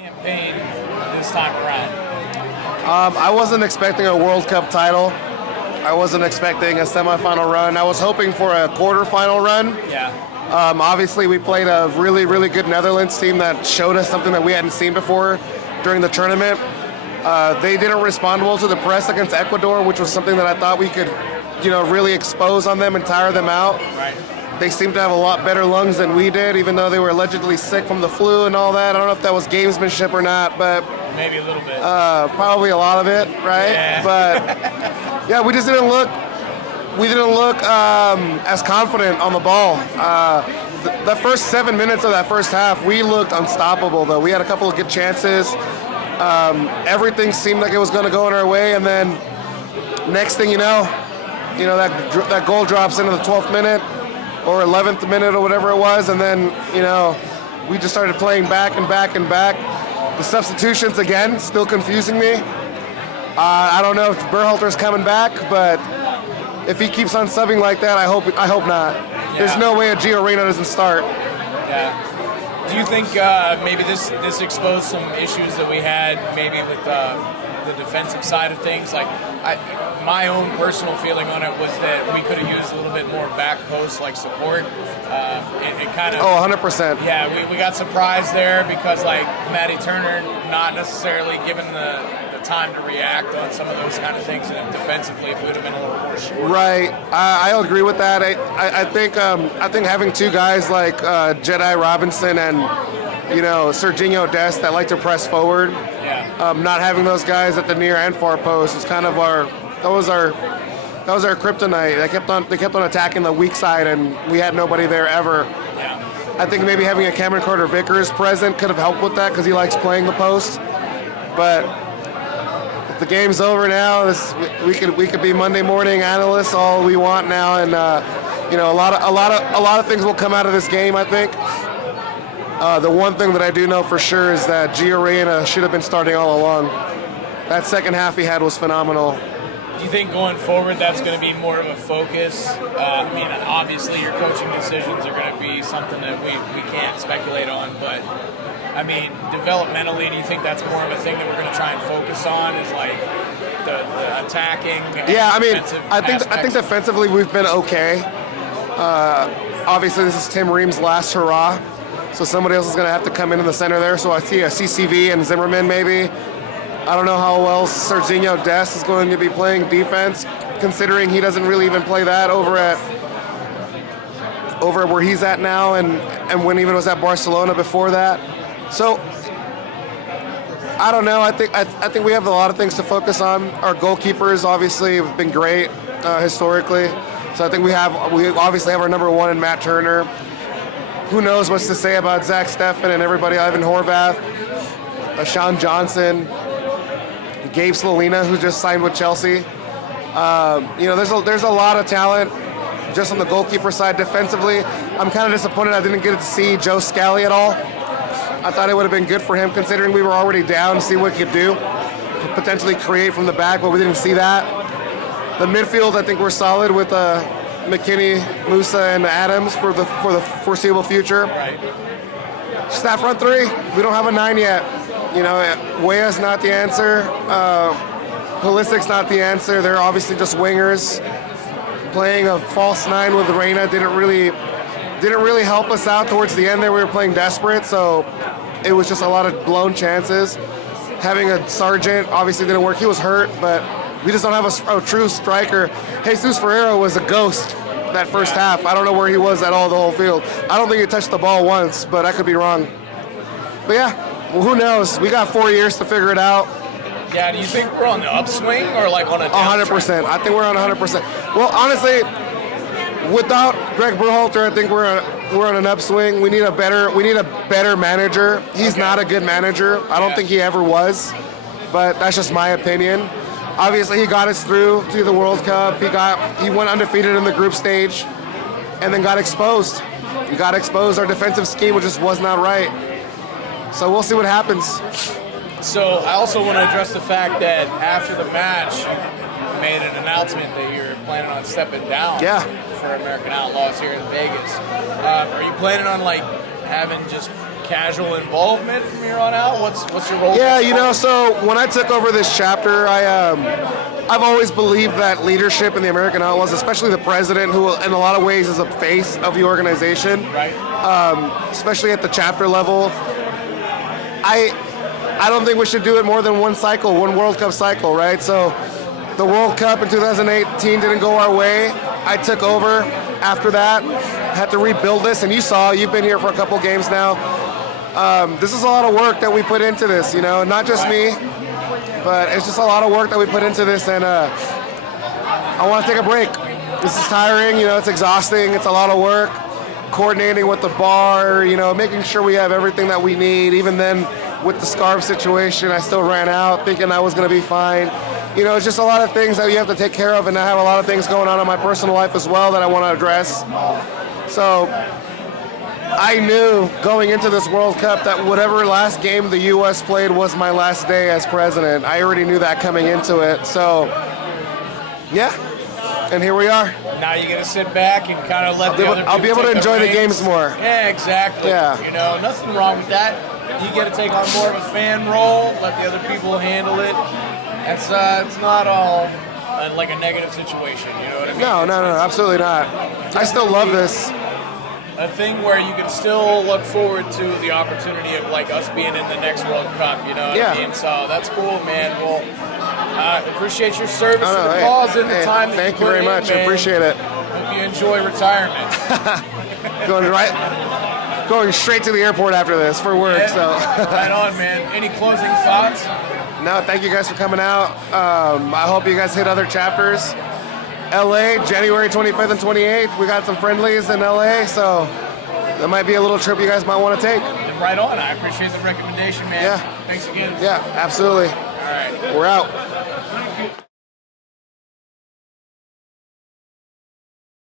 campaign this time around? I wasn't expecting a World Cup title. I wasn't expecting a semifinal run. I was hoping for a quarterfinal run. Yeah. Obviously, we played a really, really good Netherlands team that showed us something that we hadn't seen before during the tournament. They didn't respond well to the press against Ecuador, which was something that I thought we could, really expose on them and tire them out. Right. They seemed to have a lot better lungs than we did, even though they were allegedly sick from the flu and all that. I don't know if that was gamesmanship or not, but maybe a little bit. probably a lot of it, right? Yeah. But yeah, we just didn't look. We didn't look as confident on the ball. The first 7 minutes of that first half, we looked unstoppable. Though we had a couple of good chances. Everything seemed like it was going to go in our way, and then next thing you know, that goal drops into the 12th minute or 11th minute or whatever it was, and then we just started playing back and back and back. The substitutions again, still confusing me. I don't know if Berhalter's coming back, but if he keeps on subbing like that, I hope not. Yeah. There's no way a Gio Reyna doesn't start. Yeah. Do you think maybe this exposed some issues that we had maybe with the defensive side of things? Like, my own personal feeling on it was that we could have used a little bit more back post like support. It kind of. Oh, 100%. Yeah, we got surprised there because like Matty Turner not necessarily given the time to react on some of those kind of things, and defensively, if we would have been a little more sure. Right, I agree with that. I think having two guys like Jedi Robinson and Serginho Dest that like to press forward. Yeah. Not having those guys at the near and far post is kind of our kryptonite. They kept on attacking the weak side, and we had nobody there ever. Yeah. I think maybe having a Cameron Carter-Vickers present could have helped with that because he likes playing the post. But the game's over now. We could be Monday morning analysts all we want now, and a lot of things will come out of this game. I think the one thing that I do know for sure is that Gio Reyna should have been starting all along. That second half he had was phenomenal. Do you think going forward that's going to be more of a focus? Obviously your coaching decisions are going to be something that we can't speculate on, but developmentally, do you think that's more of a thing that we're going to try and focus on? Is like the attacking? Yeah, I think defensively we've been okay. Obviously, this is Tim Ream's last hurrah, so somebody else is going to have to come in the center there. So I see a CCV and Zimmerman maybe. I don't know how well Serginho Dest is going to be playing defense, considering he doesn't really even play that over where he's at now, and when even was at Barcelona before that. So I don't know. I think we have a lot of things to focus on. Our goalkeepers obviously have been great historically. So I think we obviously have our number one in Matt Turner. Who knows what's to say about Zach Steffen and everybody, Ivan Horvath, Sean Johnson, Gabe Slolina, who just signed with Chelsea. There's a lot of talent just on the goalkeeper side. Defensively, I'm kind of disappointed I didn't get to see Joe Scally at all. I thought it would have been good for him, considering we were already down, to see what he could do, potentially create from the back, but we didn't see that. The midfield, I think we're solid with McKinney, Musa, and Adams for the foreseeable future. Right. Just that front three, we don't have a 9 yet. Weah's not the answer. Pulisic's not the answer. They're obviously just wingers. Playing a false 9 with Reyna didn't really help us out towards the end there. We were playing desperate, so it was just a lot of blown chances. Having a Sargent obviously didn't work. He was hurt, but we just don't have a true striker. Jesus Ferreira was a ghost that first half. I don't know where he was at all the whole field. I don't think he touched the ball once, but I could be wrong. But yeah, well, who knows? We got 4 years to figure it out. Yeah, do you think we're on the upswing or like on a downtrend? 100%. I think we're on 100%. Well, honestly, without Greg Berhalter, I think we're on an upswing. We need a better manager. He's not a good manager. I don't think he ever was, but that's just my opinion. Obviously, he got us through to the World Cup. He went undefeated in the group stage, and then got exposed. He got exposed. Our defensive scheme just was not right. So we'll see what happens. So I also want to address the fact that after the match, you made an announcement that you're planning on stepping down for American Outlaws here in Vegas. Are you planning on having just casual involvement from here on out? What's your role? Yeah, so when I took over this chapter, I've always believed that leadership in the American Outlaws, especially the president, who in a lot of ways is a face of the organization, right? Especially at the chapter level, I don't think we should do it more than one cycle, one World Cup cycle, right? So the World Cup in 2018 didn't go our way. I took over after that, had to rebuild this, and you've been here for a couple games now. This is a lot of work that we put into this, not just me, but it's just a lot of work that we put into this, and I want to take a break. This is tiring, it's exhausting, it's a lot of work, coordinating with the bar, making sure we have everything that we need. Even then, with the scarf situation, I still ran out thinking I was going to be fine. It's just a lot of things that you have to take care of, and I have a lot of things going on in my personal life as well that I want to address. So I knew going into this World Cup that whatever last game the U.S. played was my last day as president. I already knew that coming into it. So, yeah, and here we are. Now you got to sit back and kind of let I'll be able to enjoy the games more. Yeah, exactly. Yeah. Nothing wrong with that. You got to take on more of a fan role, let the other people handle it. It's not all like a negative situation, you know what I mean? No, absolutely not. I still love this. A thing where you can still look forward to the opportunity of like us being in the next World Cup, you know what I mean? So that's cool, man. Well, appreciate your service to the cause and the time that thank you very much. I appreciate it. Hope you enjoy retirement. Going straight to the airport after this for work. So right on, man. Any closing thoughts? No, thank you guys for coming out. I hope you guys hit other chapters. LA, January 25th and 28th. We got some friendlies in LA, so that might be a little trip you guys might want to take. And right on. I appreciate the recommendation, man. Yeah. Thanks again. Yeah, absolutely. All right. We're out.